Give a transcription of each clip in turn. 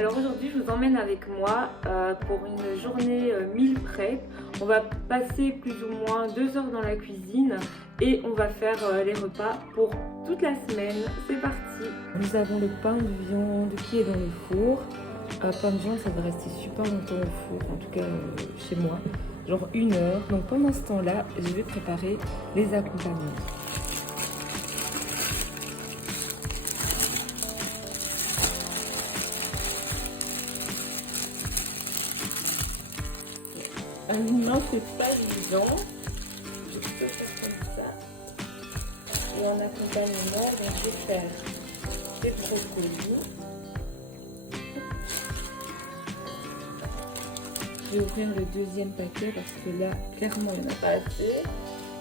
Alors aujourd'hui, je vous emmène avec moi pour une journée meal prep. On va passer plus ou moins 2 heures dans la cuisine et on va faire les repas pour toute la semaine. C'est parti! Nous avons le pain de viande qui est dans le four. Pain de viande, ça va rester super longtemps au four, en tout cas chez moi, genre 1 heure. Donc pendant ce temps-là, je vais préparer les accompagnements. Un humain, c'est pas évident. Je peux faire comme ça. Et en accompagnement, donc je vais faire des brocolis. Je vais ouvrir le deuxième paquet parce que là, clairement, il n'y en a pas assez.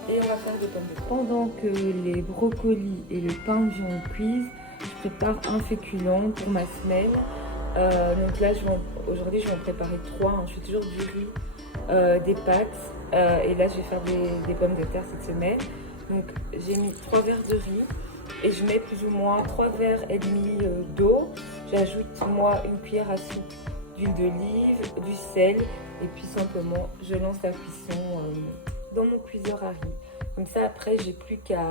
Et on va faire des pommes de terre. Pendant que les brocolis et le pain de viande cuisent, je prépare un féculent pour ma semaine. Donc là, aujourd'hui, je vais en préparer 3. Je fais toujours du riz. Des pâtes et là je vais faire des pommes de terre cette semaine. Donc j'ai mis 3 verres de riz et je mets plus ou moins 3 verres et demi d'eau. J'ajoute moi une cuillère à soupe d'huile d'olive, du sel et puis simplement je lance la cuisson dans mon cuiseur à riz. Comme ça après j'ai plus qu'à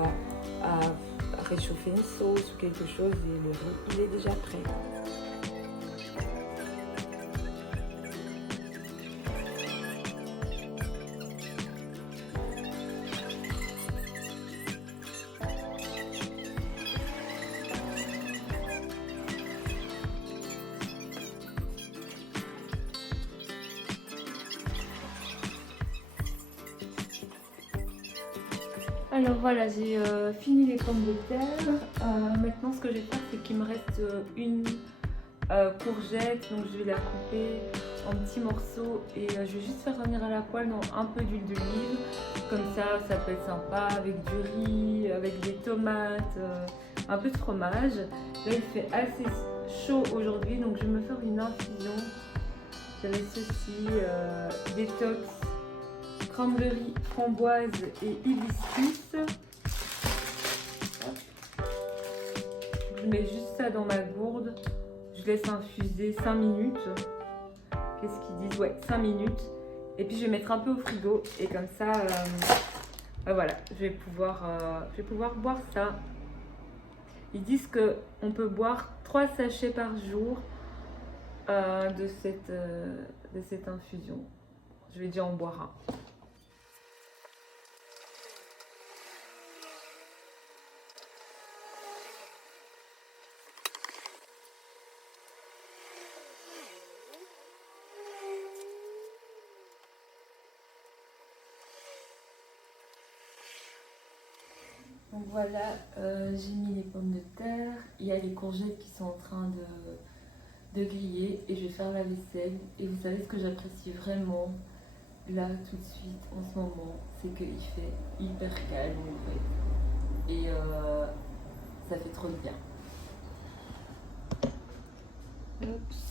réchauffer une sauce ou quelque chose et le riz il est déjà prêt. Alors voilà, j'ai fini les pommes de terre. Maintenant, ce que je vais faire, c'est qu'il me reste une courgette. Donc, je vais la couper en petits morceaux et je vais juste faire revenir à la poêle dans un peu d'huile d'olive. Comme ça peut être sympa avec du riz, avec des tomates, un peu de fromage. Là, il fait assez chaud aujourd'hui, donc je vais me faire une infusion. J'avais ceci, détox, cranberry, framboise et hibiscus. Je mets juste ça dans ma gourde. Je laisse infuser 5 minutes. Qu'est-ce qu'ils disent? Ouais, 5 minutes. Et puis je vais mettre un peu au frigo. Et comme ça, voilà, je vais pouvoir boire ça. Ils disent qu'on peut boire 3 sachets par jour de cette infusion. Je vais déjà en boire un. Donc voilà, j'ai mis les pommes de terre, il y a les courgettes qui sont en train de griller et je vais faire la vaisselle. Et vous savez ce que j'apprécie vraiment là tout de suite en ce moment, c'est qu'il fait hyper calme en fait. Et ça fait trop de bien. Oups.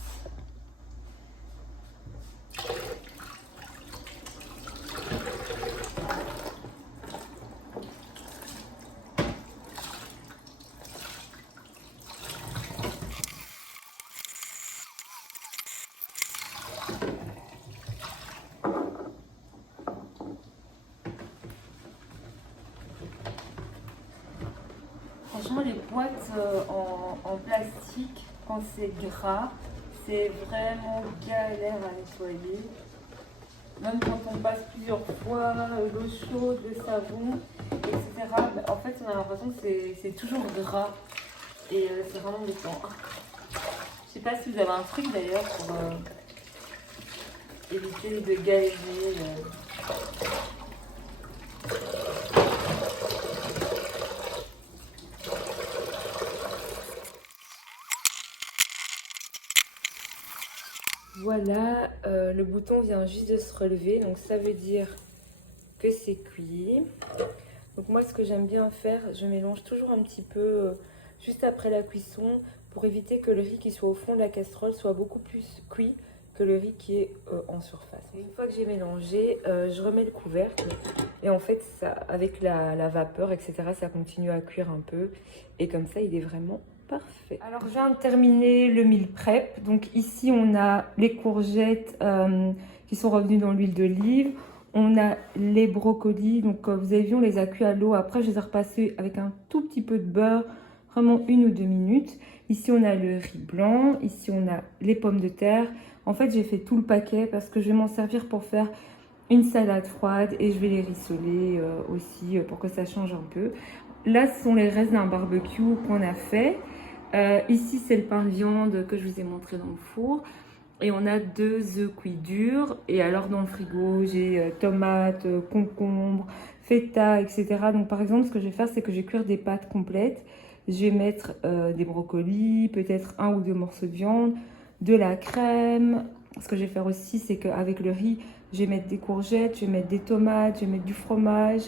Franchement, les boîtes en plastique, quand c'est gras, c'est vraiment galère à nettoyer. Même quand on passe plusieurs fois l'eau chaude, le savon, etc. En fait, on a l'impression que c'est toujours gras et c'est vraiment embêtant. Je sais pas si vous avez un truc d'ailleurs pour éviter de galérer. Voilà, le bouton vient juste de se relever, donc ça veut dire que c'est cuit. Donc moi, ce que j'aime bien faire, je mélange toujours un petit peu juste après la cuisson pour éviter que le riz qui soit au fond de la casserole soit beaucoup plus cuit que le riz qui est en surface. Et une fois que j'ai mélangé, je remets le couvercle et en fait, ça, avec la vapeur, etc., ça continue à cuire un peu et comme ça, il est vraiment Parfait. Alors, je viens de terminer le meal prep. Donc ici, on a les courgettes qui sont revenues dans l'huile d'olive. On a les brocolis. Donc, vous avez vu, on les a cuits à l'eau. Après, je les ai repassés avec un tout petit peu de beurre, vraiment 1 ou 2 minutes. Ici, on a le riz blanc. Ici, on a les pommes de terre. En fait, j'ai fait tout le paquet parce que je vais m'en servir pour faire une salade froide et je vais les rissoler aussi pour que ça change un peu. Là, ce sont les restes d'un barbecue qu'on a fait. Ici, c'est le pain de viande que je vous ai montré dans le four. Et on a 2 œufs cuits durs. Et alors, dans le frigo, j'ai tomates, concombres, feta, etc. Donc, par exemple, ce que je vais faire, c'est que je vais cuire des pâtes complètes. Je vais mettre des brocolis, peut-être 1 ou 2 morceaux de viande, de la crème. Ce que je vais faire aussi, c'est qu'avec le riz, je vais mettre des courgettes, je vais mettre des tomates, je vais mettre du fromage.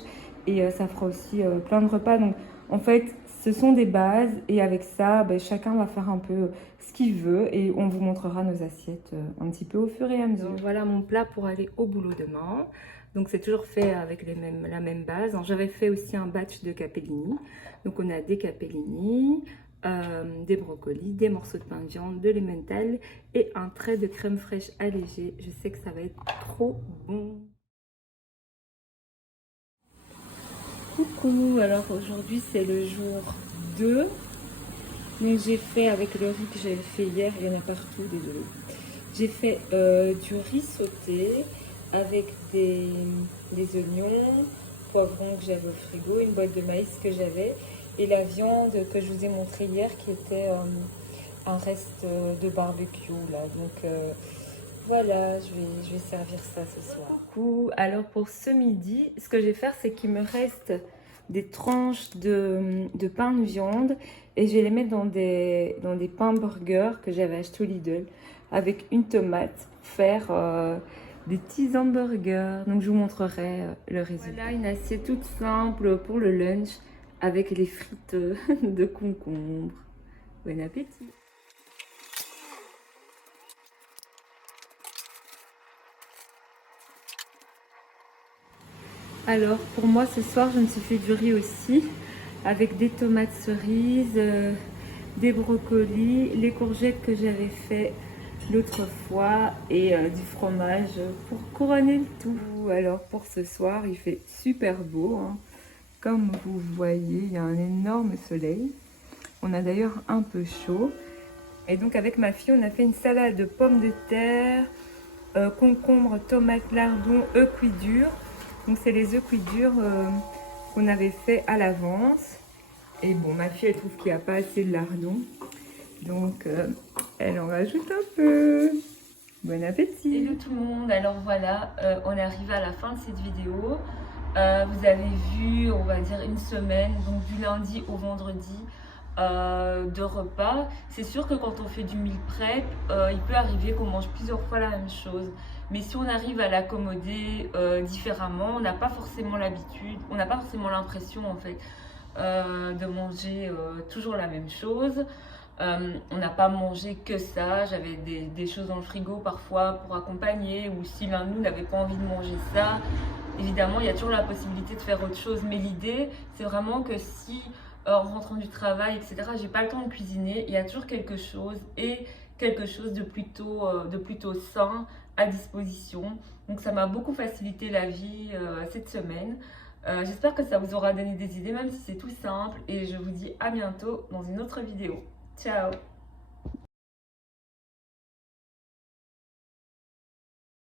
Et ça fera aussi plein de repas. Donc, en fait, ce sont des bases. Et avec ça, chacun va faire un peu ce qu'il veut. Et on vous montrera nos assiettes un petit peu au fur et à mesure. Donc, voilà mon plat pour aller au boulot demain. Donc, c'est toujours fait avec la même base. J'avais fait aussi un batch de capellini. Donc, on a des capellini, des brocolis, des morceaux de pain de viande, de l'emmental et un trait de crème fraîche allégée. Je sais que ça va être trop bon. Coucou, alors aujourd'hui c'est le jour 2. Donc j'ai fait avec le riz que j'avais fait hier, il y en a partout, désolé. J'ai fait du riz sauté avec des oignons, poivrons que j'avais au frigo, une boîte de maïs que j'avais et la viande que je vous ai montré hier qui était un reste de barbecue là. Donc voilà, je vais servir ça ce soir. Coucou, alors pour ce midi, ce que je vais faire, c'est qu'il me reste des tranches de pain de viande et je vais les mettre dans des pains burgers que j'avais acheté au Lidl avec une tomate pour faire des petits hamburgers. Donc je vous montrerai le résultat. Voilà une assiette toute simple pour le lunch avec les frites de concombre. Bon appétit! Alors pour moi ce soir je me suis fait du riz aussi avec des tomates cerises, des brocolis, les courgettes que j'avais fait l'autre fois et du fromage pour couronner le tout. Alors pour ce soir il fait super beau, hein. Comme vous voyez il y a un énorme soleil. On a d'ailleurs un peu chaud et donc avec ma fille on a fait une salade de pommes de terre, concombre, tomates, lardons, œufs cuits durs. Donc c'est les œufs cuits durs qu'on avait fait à l'avance. Et bon, ma fille elle trouve qu'il n'y a pas assez de lardons. Donc elle en rajoute un peu. Bon appétit! Hello tout le monde, alors voilà, on est arrivé à la fin de cette vidéo. Vous avez vu, on va dire une semaine, donc du lundi au vendredi, de repas. C'est sûr que quand on fait du meal prep, il peut arriver qu'on mange plusieurs fois la même chose. Mais si on arrive à l'accommoder différemment, on n'a pas forcément l'habitude, on n'a pas forcément l'impression en fait de manger toujours la même chose. On n'a pas mangé que ça, j'avais des choses dans le frigo parfois pour accompagner, ou si l'un de nous n'avait pas envie de manger ça, évidemment il y a toujours la possibilité de faire autre chose. Mais l'idée c'est vraiment que si en rentrant du travail, etc., j'ai pas le temps de cuisiner, il y a toujours quelque chose et quelque chose de plutôt sain à disposition. Donc ça m'a beaucoup facilité la vie cette semaine. J'espère que ça vous aura donné des idées, même si c'est tout simple. Et je vous dis à bientôt dans une autre vidéo. Ciao!